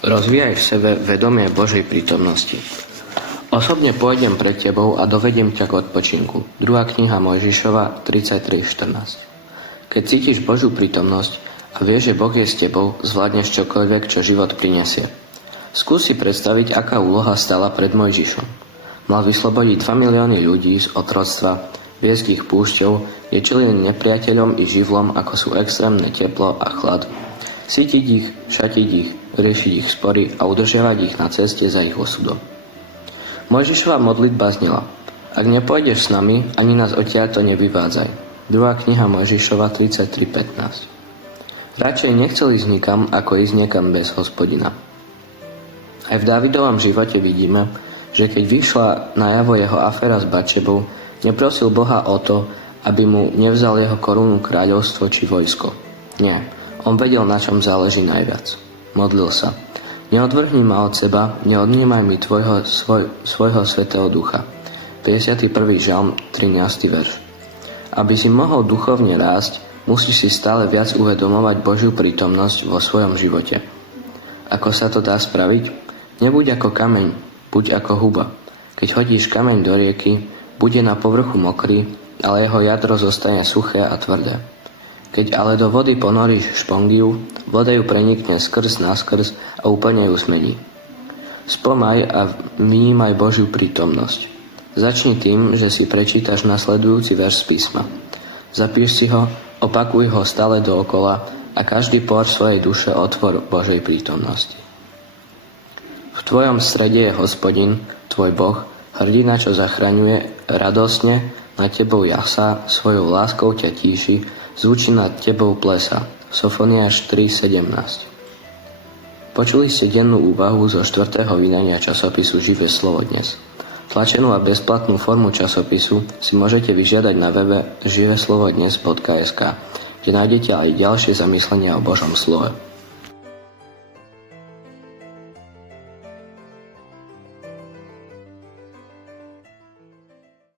Rozvíjaj v sebe vedomie Božej prítomnosti. Osobne pôjdem pred tebou a dovediem ťa k odpočinku. 2. kniha Mojžišova 33.14. Keď cítiš Božiu prítomnosť a vieš, že Boh je s tebou, zvládneš čokoľvek, čo život prinesie. Skús si predstaviť, aká úloha stála pred Mojžišom. Mal vyslobodiť 2 milióny ľudí z otroctva, viesť ich púšťou, je čeliť nepriateľom i živlom, ako sú extrémne teplo a chlad. Sítiť ich, šatiť ich, riešiť ich spory a udržiavať ich na ceste za ich osudom. Mojžišova modlitba znela: Ak nepôjdeš s nami, ani nás odtiaľto nevyvádzaj. 2. kniha Mojžišova 33.15. Radšej nechcel ísť nikam, ako ísť niekam bez Hospodina. Aj v Dávidovom živote vidíme, že keď vyšla najavo jeho aféra s Batšebou, neprosil Boha o to, aby mu nevzal jeho korunu, kráľovstvo či vojsko. Nie, on vedel, na čom záleží najviac. Modlil sa: Neodvrhni ma od seba, neodnímaj mi svojho svätého ducha. 51. žalm, 13. verš. Aby si mohol duchovne rásť, musíš si stále viac uvedomovať Božiu prítomnosť vo svojom živote. Ako sa to dá spraviť? Nebuď ako kameň, buď ako huba. Keď hodíš kameň do rieky, bude na povrchu mokrý, ale jeho jadro zostane suché a tvrdé. Keď ale do vody ponoríš špongiu, voda ju prenikne skrz naskrz a úplne ju zmení. Spomaj a vnímaj Božiu prítomnosť. Začni tým, že si prečítaš nasledujúci verš z písma. Zapíš si ho, opakuj ho stále dookola a každý pôr svojej duše otvor Božej prítomnosti. V tvojom strede je Hospodin, tvoj Boh, hrdina, čo zachraňuje, radosne nad tebou jasá, svojou láskou ťa tíši, zvučí nad tebou plesa. Sofoniáš 3.17. Počuli ste dennú úvahu zo 4. vydania časopisu Živé slovo dnes. Tlačenú a bezplatnú formu časopisu si môžete vyžiadať na webe živeslovodnes.sk, kde nájdete aj ďalšie zamyslenia o Božom slove.